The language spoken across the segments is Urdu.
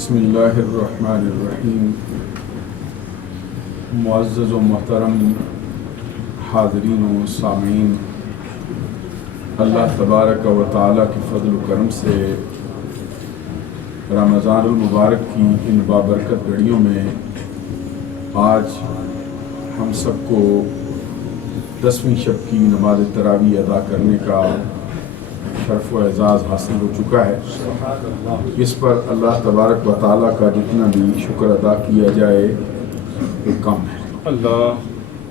بسم اللہ الرحمن الرحیم۔ معزز و محترم حاضرین و سامعین، اللہ تبارک و تعالیٰ کی فضل و کرم سے رمضان المبارک کی ان بابرکت گھڑیوں میں آج ہم سب کو 10ویں شب کی نماز تراویح ادا کرنے کا شرف و اعزاز حاصل ہو چکا ہے۔ اس پر اللہ تبارک و تعالیٰ کا جتنا بھی شکر ادا کیا جائے وہ کم ہے۔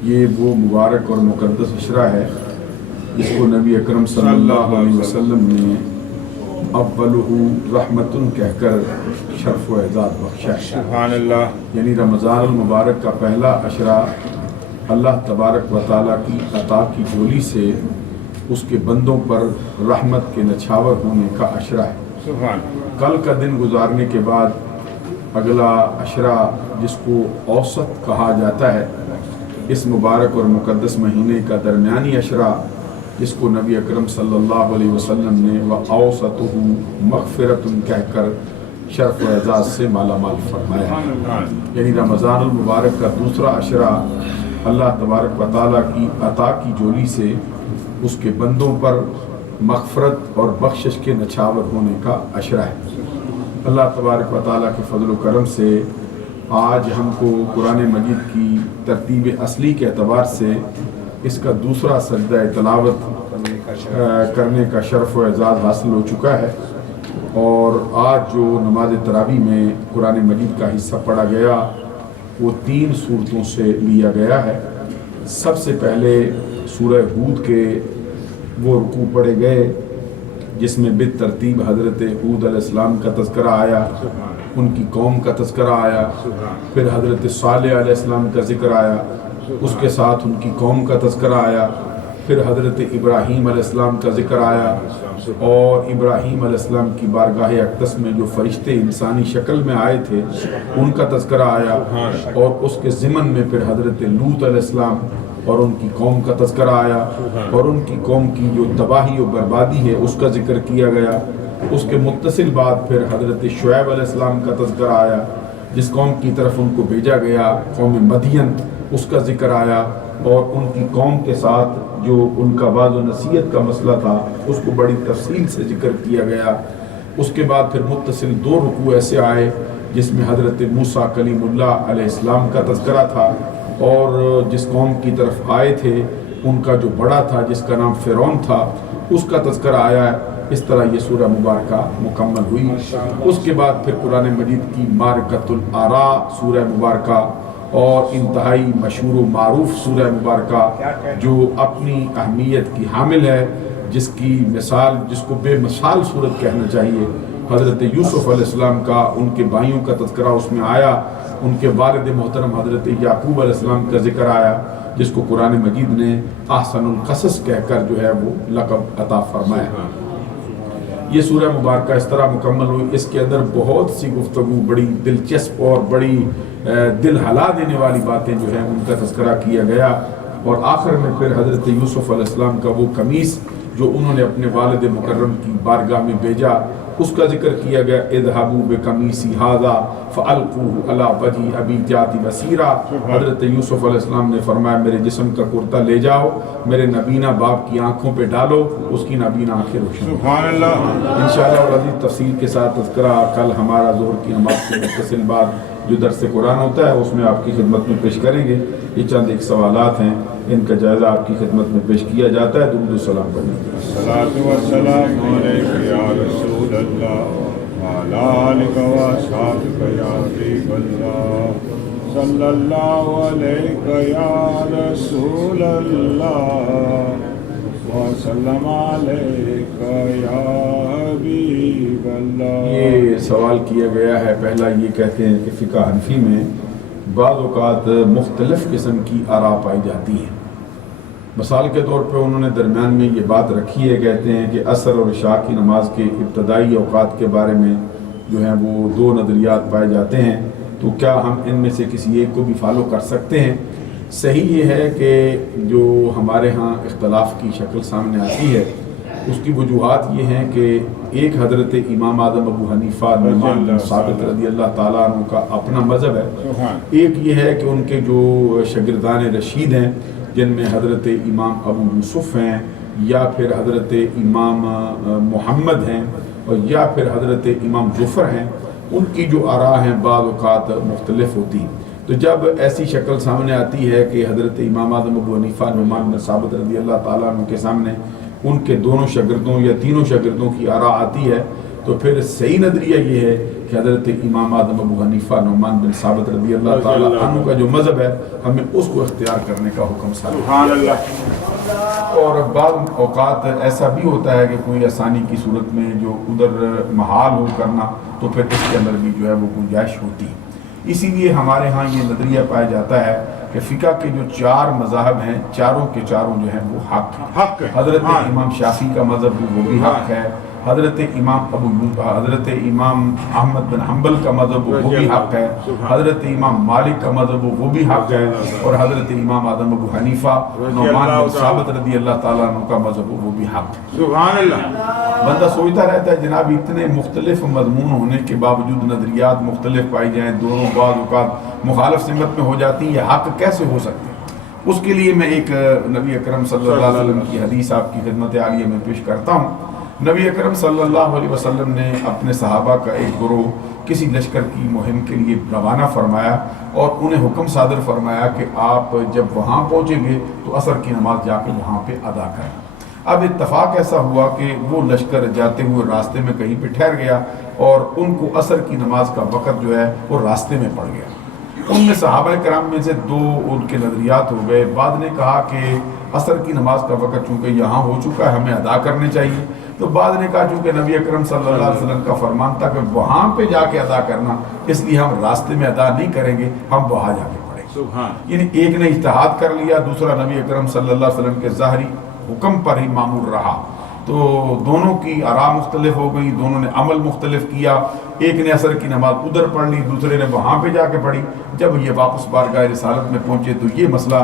یہ وہ مبارک اور مقدس عشرہ ہے جس کو نبی اکرم صلی اللہ علیہ وسلم نے اولہ رحمتن کہہ کر شرف و اعزاز بخشا ہے۔ سبحان اللہ۔ یعنی رمضان المبارک کا پہلا عشرہ اللہ تبارک و تعالیٰ کی عطا کی جولی سے اس کے بندوں پر رحمت کے نچھاور ہونے کا عشرہ ہے۔ سبحان۔ کل کا دن گزارنے کے بعد اگلا عشرہ جس کو اوسط کہا جاتا ہے، اس مبارک اور مقدس مہینے کا درمیانی عشرہ جس کو نبی اکرم صلی اللہ علیہ وسلم نے وَأَوْسَطُهُ مَغْفِرَةٌ کہہ کر شرف و اعزاز سے مالا مال فرمایا ہے۔ یعنی رمضان المبارک کا دوسرا عشرہ اللہ تبارک و تعالیٰ کی عطا کی جولی سے اس کے بندوں پر مغفرت اور بخشش کے نچھاور ہونے کا عشرہ ہے۔ اللہ تبارک و تعالیٰ کے فضل و کرم سے آج ہم کو قرآن مجید کی ترتیب اصلی کے اعتبار سے اس کا دوسرا سجدہ تلاوت کرنے کا شرف و اعزاز حاصل ہو چکا ہے، اور آج جو نماز تراویح میں قرآن مجید کا حصہ پڑھا گیا وہ 3 صورتوں سے لیا گیا ہے۔ سب سے پہلے سورہ ہود کے وہ رکوع پڑھے گئے جس میں بالترتیب حضرت ہود علیہ السلام کا تذکرہ آیا، ان کی قوم کا تذکرہ آیا، پھر حضرت صالح علیہ السلام کا ذکر آیا، اس کے ساتھ ان کی قوم کا تذکرہ آیا، پھر حضرت ابراہیم علیہ السلام کا ذکر آیا، اور ابراہیم علیہ السلام کی بارگاہ اقدس میں جو فرشتے انسانی شکل میں آئے تھے ان کا تذکرہ آیا، اور اس کے ضمن میں پھر حضرت لوط علیہ السلام اور ان کی قوم کا تذکرہ آیا، اور ان کی قوم کی جو تباہی و بربادی ہے اس کا ذکر کیا گیا۔ اس کے متصل بعد پھر حضرت شعیب علیہ السلام کا تذکرہ آیا، جس قوم کی طرف ان کو بھیجا گیا قوم مدین، اس کا ذکر آیا، اور ان کی قوم کے ساتھ جو ان کا وعظ و نصیحت کا مسئلہ تھا اس کو بڑی تفصیل سے ذکر کیا گیا۔ اس کے بعد پھر متصل 2 رکوع ایسے آئے جس میں حضرت موسیٰ کلیم اللہ علیہ السلام کا تذکرہ تھا، اور جس قوم کی طرف آئے تھے ان کا جو بڑا تھا جس کا نام فرعون تھا اس کا تذکرہ آیا۔ اس طرح یہ سورہ مبارکہ مکمل ہوئی۔ اس کے بعد پھر قرآن مجید کی معرکۃ الآراء سورہ مبارکہ، اور انتہائی مشہور و معروف سورہ مبارکہ جو اپنی اہمیت کی حامل ہے، جس کی مثال، جس کو بے مثال صورت کہنا چاہیے، حضرت یوسف علیہ السلام کا، ان کے بھائیوں کا تذکرہ اس میں آیا، ان کے والد محترم حضرت یعقوب علیہ السلام کا ذکر آیا، جس کو قرآن مجید نے احسن القصص کہہ کر جو ہے وہ لقب عطا فرمایا۔ یہ سورہ مبارکہ اس طرح مکمل ہوئی۔ اس کے اندر بہت سی گفتگو، بڑی دلچسپ اور بڑی دل ہلا دینے والی باتیں جو ہیں ان کا تذکرہ کیا گیا، اور آخر میں پھر حضرت یوسف علیہ السلام کا وہ قمیص جو انہوں نے اپنے والد مکرم کی بارگاہ میں بھیجا اس کا ذکر کیا گیا۔ اذهبوا بقمیصی ھذا فالقوه علی وجه ابی جات بصیرا۔ حضرت یوسف علیہ السلام نے فرمایا میرے جسم کا کرتا لے جاؤ، میرے نبینا باپ کی آنکھوں پہ ڈالو، اس کی نبینا آنکھیں روشن۔ سبحان اللہ۔ انشاءاللہ اور عزیز تفصیل کے ساتھ تذکرہ کل ہمارا ظہر کی نماز کے متصل بعد جو درس قرآن ہوتا ہے اس میں آپ کی خدمت میں پیش کریں گے۔ یہ چند ایک سوالات ہیں، ان کا جائزہ آپ کی خدمت میں پیش کیا جاتا ہے۔ درود و سلام پڑھیں۔ الصلاۃ والسلام علیک یا رسول اللہ وعلی آلک و اصحابک یا حبیب اللہ، صلی اللہ علیک یا رسول اللہ وسلم علیک یا حبیب اللہ۔ یہ سوال کیا گیا ہے، پہلا یہ کہتے ہیں کہ فقہ حنفی میں بعض اوقات مختلف قسم کی آراء پائی جاتی ہیں۔ مثال کے طور پہ انہوں نے درمیان میں یہ بات رکھی ہے، کہتے ہیں کہ عصر اور عشاء کی نماز کے ابتدائی اوقات کے بارے میں جو ہیں وہ 2 نظریات پائے جاتے ہیں، تو کیا ہم ان میں سے کسی ایک کو بھی فالو کر سکتے ہیں؟ صحیح یہ ہے کہ جو ہمارے ہاں اختلاف کی شکل سامنے آتی ہے اس کی وجوہات یہ ہیں کہ ایک حضرت امام اعظم ابو حنیفہ نعمان بن ثابت رضی اللہ تعالیٰ عنہ کا اپنا مذہب ہے، ایک یہ ہے کہ ان کے جو شاگردان رشید ہیں جن میں حضرت امام ابو یوسف ہیں یا پھر حضرت امام محمد ہیں اور یا پھر حضرت امام ظفر ہیں، ان کی جو آراء ہیں بعض اوقات مختلف ہوتی ہیں۔ تو جب ایسی شکل سامنے آتی ہے کہ حضرت امام اعظم ابو حنیفہ نعمان بن ثابت رضی اللہ تعالیٰ عنہ کے سامنے ان کے دونوں شاگردوں یا تینوں شاگردوں کی آراء آتی ہے، تو پھر صحیح نظریہ یہ ہے کہ حضرت امام اعظم ابو حنیفہ نعمان بن ثابت رضی اللہ تعالیٰ عنہ کا جو مذہب ہے ہمیں اس کو اختیار کرنے کا حکم سبحان اللہ۔ اور بعض اوقات ایسا بھی ہوتا ہے کہ کوئی آسانی کی صورت میں جو ادھر محال ہو کرنا تو پھر اس کے اندر بھی جو ہے وہ گنجائش ہوتی ہے۔ اسی لیے ہمارے ہاں یہ نظریہ پایا جاتا ہے کہ فقہ کے جو 4 مذاہب ہیں چاروں کے چاروں جو ہیں وہ حق ہے۔ حضرت امام شافعی کا مذہب بھی وہ بھی حق ہے، حضرت امام احمد بن حنبل کا مذہب وہ بھی حق ہے، حضرت امام مالک کا مذہب وہ بھی حق ہے، اور حضرت امام اعظم ابو حنیفہ نعمان بن ثابت رضی اللہ تعالیٰ عنہ کا مذہب وہ بھی حق ہے۔ سبحان اللہ۔ بندہ سوچتا رہتا ہے جناب اتنے مختلف مضمون ہونے کے باوجود نظریات مختلف پائی جائیں، دونوں بعض اوقات مخالف سمت میں ہو جاتی ہیں، یہ حق کیسے ہو سکتے ہیں؟ اس کے لیے میں ایک نبی اکرم صلی اللہ علیہ وسلم کی حدیث آپ کی خدمت عالیہ میں پیش کرتا ہوں۔ نبی اکرم صلی اللہ علیہ وسلم نے اپنے صحابہ کا ایک گروہ کسی لشکر کی مہم کے لیے روانہ فرمایا اور انہیں حکم صادر فرمایا کہ آپ جب وہاں پہنچیں گے تو عصر کی نماز جا کے وہاں پہ ادا کریں۔ اب اتفاق ایسا ہوا کہ وہ لشکر جاتے ہوئے راستے میں کہیں پہ ٹھہر گیا اور ان کو عصر کی نماز کا وقت جو ہے وہ راستے میں پڑ گیا۔ ان میں صحابہ کرام میں سے 2 ان کے نظریات ہو گئے۔ بعد نے کہا کہ عصر کی نماز کا وقت چونکہ یہاں ہو چکا ہے ہمیں ادا کرنے چاہیے، تو بعد نے کہا چونکہ نبی اکرم صلی اللہ علیہ وسلم کا فرمان تھا کہ وہاں پہ جا کے ادا کرنا، اس لیے ہم راستے میں ادا نہیں کریں گے، ہم وہاں جا کے پڑھیں گے۔ یعنی ایک نے اجتہاد کر لیا، دوسرا نبی اکرم صلی اللہ علیہ وسلم کے ظاہری حکم پر ہی معمول رہا، تو دونوں کی آراء مختلف ہو گئی، دونوں نے عمل مختلف کیا۔ ایک نے عصر کی نماز ادھر پڑھ لی، دوسرے نے وہاں پہ جا کے پڑھی۔ جب یہ واپس بارگاہ رسالت میں پہنچے تو یہ مسئلہ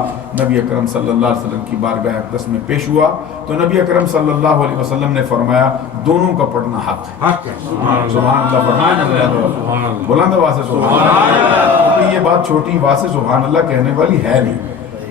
نبی اکرم صلی اللہ علیہ وسلم کی بارگاہ اقدس میں پیش ہوا، تو نبی اکرم صلی اللہ علیہ وسلم نے فرمایا دونوں کا پڑھنا حق ہے۔ سبحان اللہ فرمائیں، بلند آواز سے سبحان اللہ، کیونکہ یہ بات چھوٹی آواز سے سبحان اللہ کہنے والی ہے نہیں،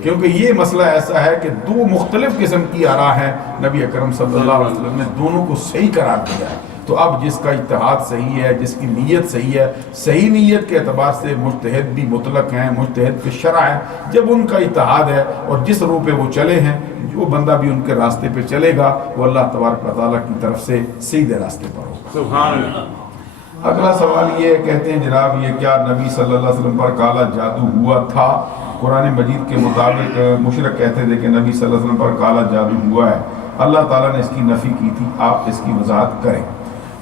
کیونکہ یہ مسئلہ ایسا ہے کہ 2 مختلف قسم کی آراء ہیں، نبی اکرم صلی اللہ علیہ وسلم نے دونوں کو صحیح قرار دیا ہے۔ تو اب جس کا اجتہاد صحیح ہے، جس کی نیت صحیح ہے، صحیح نیت کے اعتبار سے مجتہد بھی مطلق ہیں، مجتہد کی شرع ہے، جب ان کا اجتہاد ہے اور جس روح پہ وہ چلے ہیں، جو بندہ بھی ان کے راستے پہ چلے گا وہ اللہ تبارک و تعالیٰ کی طرف سے سیدھے راستے پر ہوگا۔ سبحان اللہ۔ اگلا سوال یہ کہتے ہیں جناب یہ کیا نبی صلی اللہ علیہ وسلم پر کالا جادو ہوا تھا؟ قرآن مجید کے مطابق مشرک کہتے تھے کہ نبی صلی اللہ علیہ وسلم پر کالا جادو ہوا ہے، اللہ تعالیٰ نے اس کی نفی کی تھی، آپ اس کی وضاحت کریں۔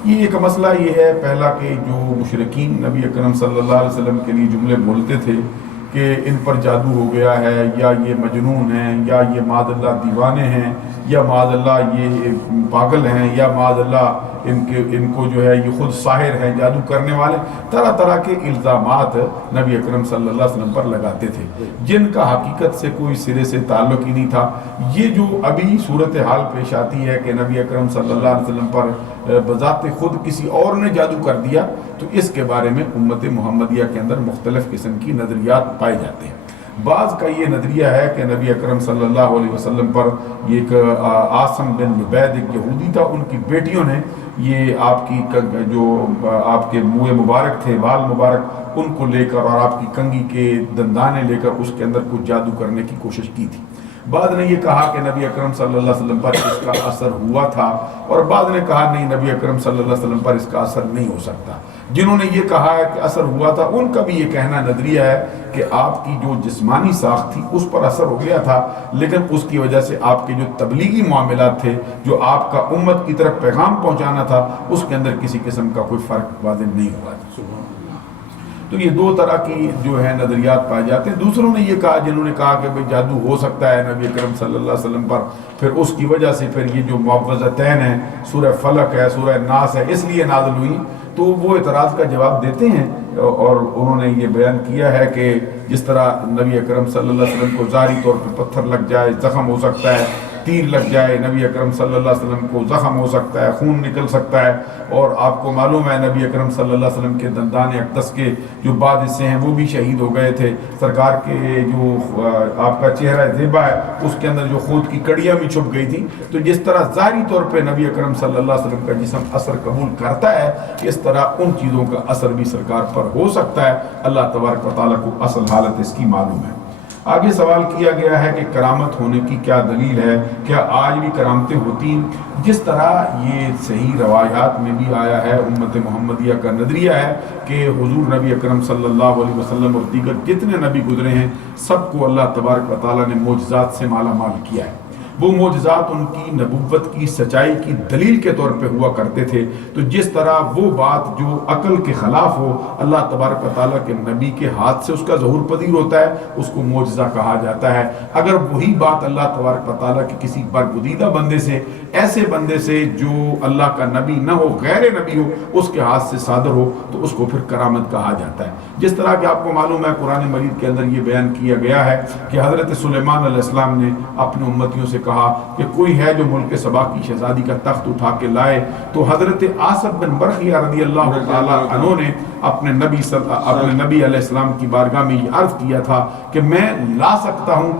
یہ ایک مسئلہ یہ ہے پہلا کہ جو مشرکین نبی اکرم صلی اللہ علیہ وسلم کے لیے جملے بولتے تھے کہ ان پر جادو ہو گیا ہے، یا یہ مجنون ہیں، یا یہ معاذ اللہ دیوانے ہیں، یا معاذ اللہ یہ پاگل ہیں، یا معاذ اللہ ان کو جو ہے یہ خود ساحر ہیں، جادو کرنے والے، طرح طرح کے الزامات نبی اکرم صلی اللہ علیہ وسلم پر لگاتے تھے جن کا حقیقت سے کوئی سرے سے تعلق ہی نہیں تھا۔ یہ جو ابھی صورتحال پیش آتی ہے کہ نبی اکرم صلی اللہ علیہ وسلم پر بذات خود کسی اور نے جادو کر دیا، تو اس کے بارے میں امت محمدیہ کے اندر مختلف قسم کی نظریات پائے جاتے ہیں۔ بعض کا یہ نظریہ ہے کہ نبی اکرم صلی اللہ علیہ وسلم پر یہ ایک عاصم بن لبید ایک یہودی تھا، ان کی بیٹیوں نے یہ آپ کی جو آپ کے منہ مبارک تھے، بال مبارک، ان کو لے کر اور آپ کی کنگھی کے دندانے لے کر اس کے اندر کچھ جادو کرنے کی کوشش کی تھی۔ بعض نے یہ کہا کہ نبی اکرم صلی اللہ علیہ وسلم پر اس کا اثر ہوا تھا، اور بعض نے کہا نہیں نبی اکرم صلی اللہ علیہ وسلم پر اس کا اثر نہیں ہو سکتا۔ جنہوں نے یہ کہا ہے کہ اثر ہوا تھا ان کا بھی یہ کہنا نظریہ ہے کہ آپ کی جو جسمانی ساخت تھی اس پر اثر ہو گیا تھا، لیکن اس کی وجہ سے آپ کے جو تبلیغی معاملات تھے، جو آپ کا امت کی طرف پیغام پہنچانا تھا، اس کے اندر کسی قسم کا کوئی فرق واضح نہیں ہوا تھا۔ تو یہ 2 طرح کی جو ہے نظریات پائے جاتے ہیں۔ دوسروں نے یہ کہا، جنہوں نے کہا کہ بھئی جادو ہو سکتا ہے نبی اکرم صلی اللہ علیہ وسلم پر، پھر اس کی وجہ سے پھر یہ جو معوذتین ہیں، سورہ فلق ہے، سورہ ناس ہے، اس لیے نازل ہوئی، تو وہ اعتراض کا جواب دیتے ہیں، اور انہوں نے یہ بیان کیا ہے کہ جس طرح نبی اکرم صلی اللہ علیہ وسلم کو ظاہری طور پر پتھر لگ جائے، زخم ہو سکتا ہے، تیر لگ جائے، نبی اکرم صلی اللہ علیہ وسلم کو زخم ہو سکتا ہے، خون نکل سکتا ہے، اور آپ کو معلوم ہے نبی اکرم صلی اللہ علیہ وسلم کے دندان اقدس کے جو بعض حصے ہیں وہ بھی شہید ہو گئے تھے، سرکار کے جو آپ کا چہرہ زیبا ہے اس کے اندر جو خود کی کڑیاں بھی چھپ گئی تھیں. تو جس طرح ظاہری طور پہ نبی اکرم صلی اللہ علیہ وسلم کا جسم اثر قبول کرتا ہے، اس طرح ان چیزوں کا اثر بھی سرکار پر ہو سکتا ہے. اللہ تبارک و تعالیٰ کو اصل حالت اس کی معلوم ہے. آگے سوال کیا گیا ہے کہ کرامت ہونے کی کیا دلیل ہے، کیا آج بھی کرامتیں ہوتی ہیں؟ جس طرح یہ صحیح روایات میں بھی آیا ہے، امت محمدیہ کا نظریہ ہے کہ حضور نبی اکرم صلی اللہ علیہ وسلم اور دیگر جتنے نبی گزرے ہیں سب کو اللہ تبارک و تعالیٰ نے معجزات سے مالا مال کیا ہے. وہ معجزات ان کی نبوت کی سچائی کی دلیل کے طور پہ ہوا کرتے تھے. تو جس طرح وہ بات جو عقل کے خلاف ہو اللہ تبارک و تعالیٰ کے نبی کے ہاتھ سے اس کا ظہور پذیر ہوتا ہے، اس کو معجزہ کہا جاتا ہے. اگر وہی بات اللہ تبارک و تعالیٰ کے کسی برگزیدہ بندے سے، ایسے بندے سے جو اللہ کا نبی نہ ہو، غیر نبی ہو، اس کے ہاتھ سے صادر ہو تو اس کو پھر کرامت کہا جاتا ہے. جس طرح کہ آپ کو معلوم ہے قرآن مجید کے اندر یہ بیان کیا گیا ہے کہ حضرت سلیمان علیہ السلام نے اپنے امتیوں سے کہا کہ کوئی ہے جو ملک سبا کی شہزادی کا تخت اٹھا کے لائے. تو حضرت آصف بن برخیہ رضی اللہ تعالیٰ عنہ نے اپنے نبی علیہ السلام کی بارگاہ میں یہ عرض کیا تھا کہ میں لا سکتا ہوں،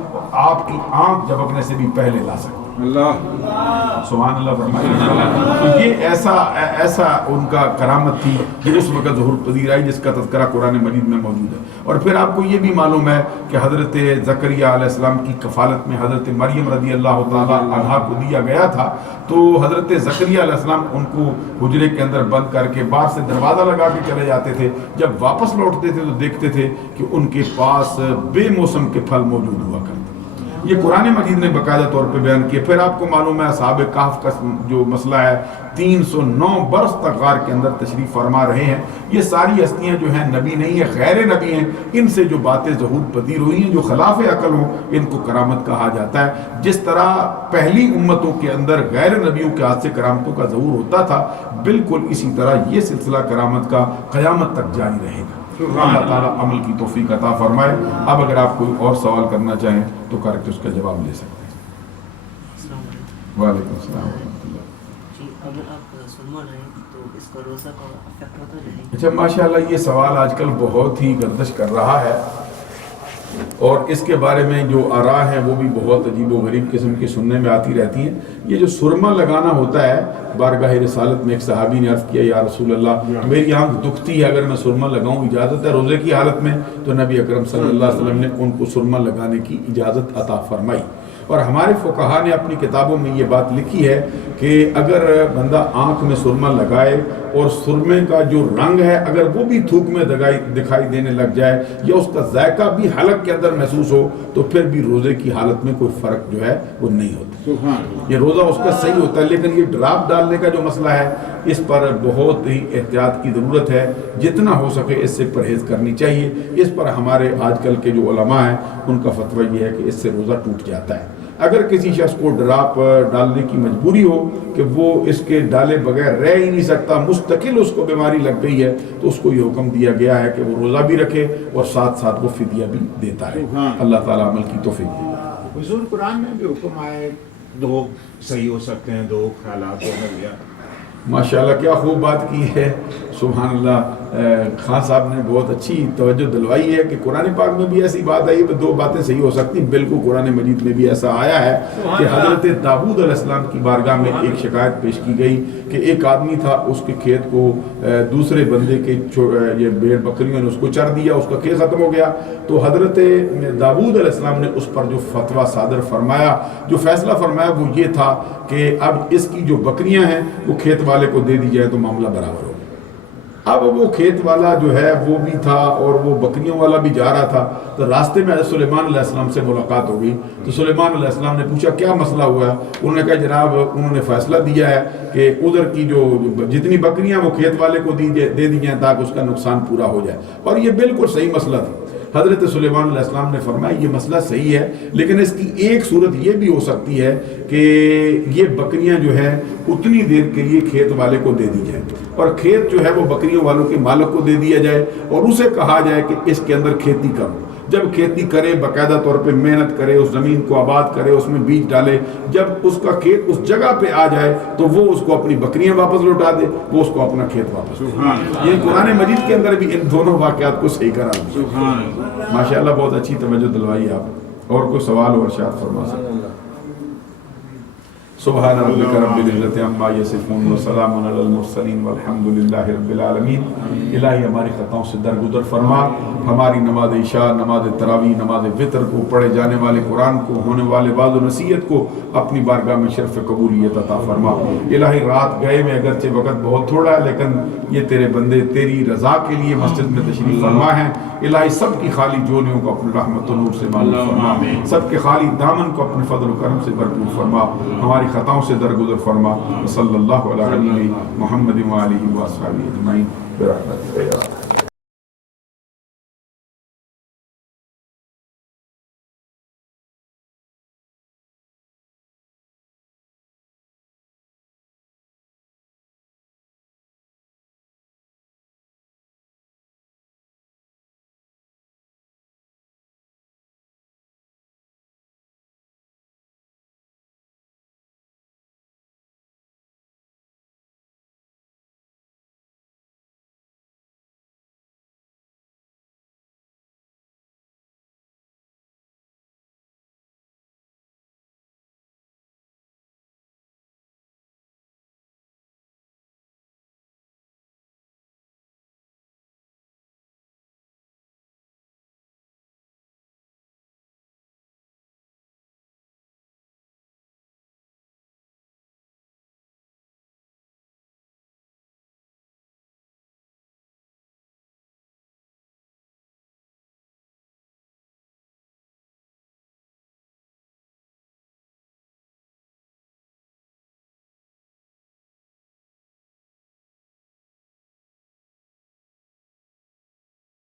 آپ کی آنکھ جھپکنے سے بھی پہلے لا سکتا ہوں. اللہ سبحان اللہ فرمائے. تو یہ ایسا ان کا کرامت تھی کہ اس وقت ظہور پذیر آئی جس کا تذکرہ قرآن مجید میں موجود ہے. اور پھر آپ کو یہ بھی معلوم ہے کہ حضرت زکریا علیہ السلام کی کفالت میں حضرت مریم رضی اللہ تعالیٰ عنہا کو دیا گیا تھا. تو حضرت زکریا علیہ السلام ان کو حجرے کے اندر بند کر کے باہر سے دروازہ لگا کے چلے جاتے تھے. جب واپس لوٹتے تھے تو دیکھتے تھے کہ ان کے پاس بے موسم کے پھل موجود ہوا کرتے. یہ قرآن مجید نے باقاعدہ طور پہ بیان کیا. پھر آپ کو معلوم ہے اصحاب کہف کا جو مسئلہ ہے، 309 برس تک غار کے اندر تشریف فرما رہے ہیں. یہ ساری ہستیاں جو ہیں نبی نہیں ہیں، غیر نبی ہیں. ان سے جو باتیں ظہور پذیر ہوئی ہیں جو خلاف عقل ہوں ان کو کرامت کہا جاتا ہے. جس طرح پہلی امتوں کے اندر غیر نبیوں کے ہاتھ سے کرامتوں کا ظہور ہوتا تھا، بالکل اسی طرح یہ سلسلہ کرامت کا قیامت تک جاری رہے گا. اللہ تعالیٰ عمل کی توفیق عطا فرمائے. اب اگر آپ کوئی اور سوال کرنا چاہیں تو کر کے اس کا جواب لے سکتے ہیں. وعلیکم السلام ورحمۃ اللہ. اگر آپ سرما رہیں تو اس کا روزہ کا افیکٹ ہوتا نہیں؟ اچھا ماشاءاللہ یہ سوال آج کل بہت ہی گردش کر رہا ہے، اور اس کے بارے میں جو آراء ہیں وہ بھی بہت عجیب و غریب قسم کی سننے میں آتی رہتی ہیں. یہ جو سرما لگانا ہوتا ہے، بارگاہ رسالت میں ایک صحابی نے عرض کیا یا رسول اللہ میری آنکھ دکھتی ہے، اگر میں سرما لگاؤں اجازت ہے روزے کی حالت میں؟ تو نبی اکرم صلی اللہ علیہ وسلم نے ان کو سرما لگانے کی اجازت عطا فرمائی. اور ہمارے فقہا نے اپنی کتابوں میں یہ بات لکھی ہے کہ اگر بندہ آنکھ میں سرما لگائے اور سرمے کا جو رنگ ہے اگر وہ بھی تھوک میں دکھائی دینے لگ جائے یا اس کا ذائقہ بھی حلق کے اندر محسوس ہو تو پھر بھی روزے کی حالت میں کوئی فرق جو ہے وہ نہیں ہوتا. یہ روزہ اس کا صحیح ہوتا ہے. لیکن یہ ڈراپ ڈالنے کا جو مسئلہ ہے اس پر بہت ہی احتیاط کی ضرورت ہے. جتنا ہو سکے اس سے پرہیز کرنی چاہیے. اس پر ہمارے آج کل کے جو علماء ہیں ان کا فتویٰ یہ ہے کہ اس سے روزہ ٹوٹ جاتا ہے. اگر کسی شخص کو ڈراپ ڈالنے کی مجبوری ہو کہ وہ اس کے ڈالے بغیر رہ ہی نہیں سکتا، مستقل اس کو بیماری لگ گئی ہے، تو اس کو یہ حکم دیا گیا ہے کہ وہ روزہ بھی رکھے اور ساتھ ساتھ وہ فدیہ بھی دیتا ہے. اللہ تعالیٰ عمل کی توفیق دے. حضور قرآن میں بھی حکم آئے دو صحیح ہو سکتے ہیں، دو خیالات ہو. ماشاءاللہ کیا خوب بات کی ہے. سبحان اللہ. خان صاحب نے بہت اچھی توجہ دلوائی ہے کہ قرآن پاک میں بھی ایسی بات آئی ہے، دو باتیں صحیح ہو سکتی. بالکل قرآن مجید میں بھی ایسا آیا ہے کہ حضرت داؤد علیہ السلام کی بارگاہ میں ایک شکایت پیش کی گئی کہ ایک آدمی تھا، اس کے کھیت کو دوسرے بندے کے یہ بھیڑ بکریوں نے اس کو چر دیا، اس کا کھیت ختم ہو گیا. تو حضرت داؤد علیہ السلام نے اس پر جو فتویٰ صادر فرمایا، جو فیصلہ فرمایا وہ یہ تھا کہ اب اس کی جو بکریاں ہیں وہ کھیت والے کو دے دی جائے تو معاملہ برابر ہو. اب وہ کھیت والا جو ہے وہ بھی تھا اور وہ بکریوں والا بھی جا رہا تھا. تو راستے میں سلیمان علیہ السلام سے ملاقات ہو گئی. تو سلیمان علیہ السلام نے پوچھا کیا مسئلہ ہوا ہے؟ انہوں نے کہا جناب انہوں نے فیصلہ دیا ہے کہ ادھر کی جو جتنی بکریاں وہ کھیت والے کو دے دی جائیں تاکہ اس کا نقصان پورا ہو جائے. اور یہ بالکل صحیح مسئلہ تھا. حضرت سلیمان علیہ السلام نے فرمایا یہ مسئلہ صحیح ہے، لیکن اس کی ایک صورت یہ بھی ہو سکتی ہے کہ یہ بکریاں جو ہے اتنی دیر کے لیے کھیت والے کو دے دی جائے اور کھیت جو ہے وہ بکریوں والوں کے مالک کو دے دیا جائے اور اسے کہا جائے کہ اس کے اندر کھیتی کرو. جب کھیتی کرے باقاعدہ طور پہ محنت کرے، اس زمین کو آباد کرے، اس میں بیج ڈالے، جب اس کا کھیت اس جگہ پہ آ جائے تو وہ اس کو اپنی بکریاں واپس لوٹا دے، وہ اس کو اپنا کھیت واپس دے۔ یہ قرآن مجید کے اندر بھی ان دونوں واقعات کو صحیح کرا دیا۔ ماشاءاللہ بہت اچھی توجہ دلوائی آپ۔ اور کوئی سوال اور ارشاد فرما سکتے؟ سبحان ربک رب العزت عما یصفون وسلام علی المرسلین والحمد للہ رب العالمین۔ الہی ہماری خطاؤں سے درگزر فرما، ہماری نماز عشاء، نماز تراویح، نماز وتر کو، پڑھے جانے والے قرآن کو، ہونے والے وعظ و نصیحت کو اپنی بارگاہ میں شرف قبولیت عطا فرما۔ الہی رات گئے میں اگرچہ وقت بہت تھوڑا ہے لیکن یہ تیرے بندے تیری رضا کے لیے مسجد میں تشریف فرما ہیں۔ الہی سب کی خالی جولیوں کو اپنے رحمت و نور سے معلوم فرما، سب کے خالی دامن کو اپنے فضل و کرم سے بھرپور فرما، ہماری خطاؤں سے درگزر فرما۔ صلی اللہ علیہ محمد وآلہ وصحبہ اجمعین برحمتک یا